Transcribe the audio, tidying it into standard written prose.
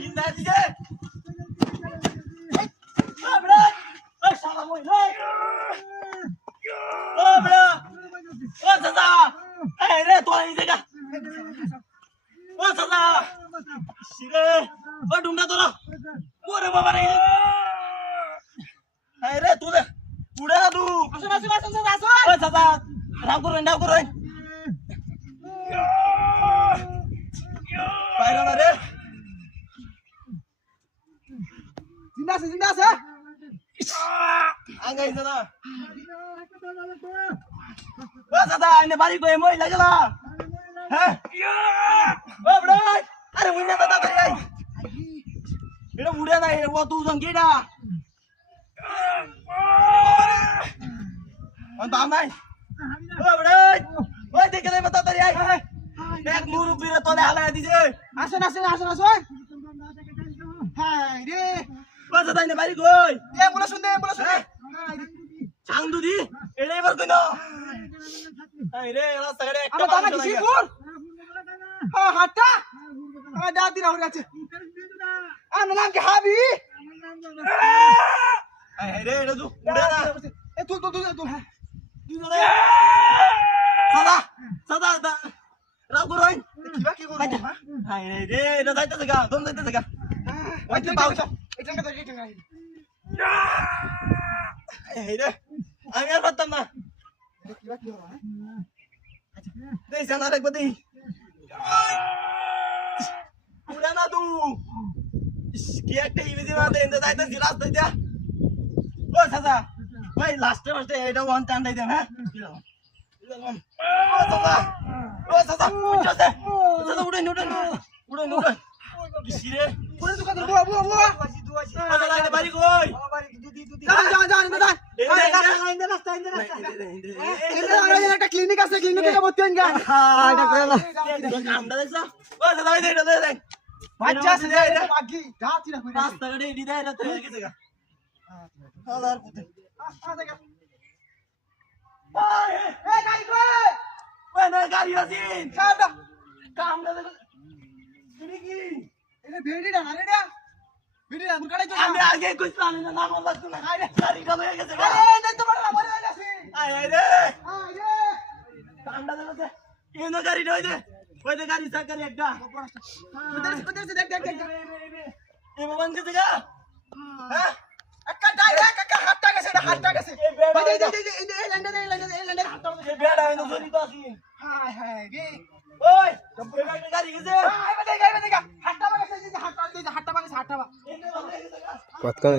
জিন্দা দিছে বড় ও শালা মই লই ও বড় ও দাদা এই রে তোরা এই জায়গা ও দাদা শিরে ও ডুন্ডা তোরা ওরে বাবা রে এই রে তুই উড়ে না তুই আসুন ও দাদা রাম করো বাইরে না রে জিন্দা আছে আঙ্গাই দাদা ও দাদা এনে বাড়ি কই মই লাগলা হ্যাঁ ও বড় আরে মুইনা দাদা ভাই এটা উড়ে না ও তুই সংকেটা on bám đây ơi bữa đây ơi đi cái này mà tao tới đây nét mù rụp ra tôi lại đi chơi asun hai đi bây giờ đây này bay đi coi em muốn xuống đây chẳng đủ đi ở đây vào coi nó hai đi nó sẽ đây anh ta nói gì pur hata ada di rahur aja anh làm cái habi hai đi nó giúp udah lah tuh Sada ragu rồi kiba ki goro hai re nó dai ta jaga don dai ta jaga oi tu bau cho ejan ka dai jangai hai re আমি আর পারতাম না কিবা কি হলো দেই জানা রাখবো দেই পুরা না তু কি একটা ইজি মারতে এন্ড দai ta জিরাস দই যা ও সাদা ভাই লাস্টে এটা ওয়ান টান দই দেন হ্যাঁ ও দাদা উঠছে দাদা উড়ে কিসিরে পুরো দোকান বুয়া দাদা এটা বাড়ি কই যা দাদা ইন্দা রাস্তা একটা ক্লিনিক আছে ক্লিনিকে যাব তেন গা এটা কইলা আমরা দেখছ ও দাদা এটা দে বাচ্চা আছে এটা বাকি যাচ্ছি না কই রাস্তা গড়ে এডি দেয় না তো গেছে গা হালার পুতে দেখা এই গাড়ি কই ওই না গাড়ি আছে কামটা তুমি কি এটা ভেড়িটা না রে ভেড়িটা মুন কাটাই তো আমি আগে কইছ না নাম বলছ না আরে গাড়িটা হয়ে গেছে আরে এই তোমার আমার হয়ে গেছে আয় রে কামটা দেখো এনো গাড়িটা ওই দে গাড়ি সাক করে একটা উধর से देख এই বাবান কে জায়গা হ্যাঁ একটা ডাইরেক্ট একটা হাতটা গেছে ভাই এই ল্যান্ডার হাতটা এই বেড়া এনো জরি তো আসি হায় রে ওই গাড়ি গেছে হাতটা গেছে হাতটা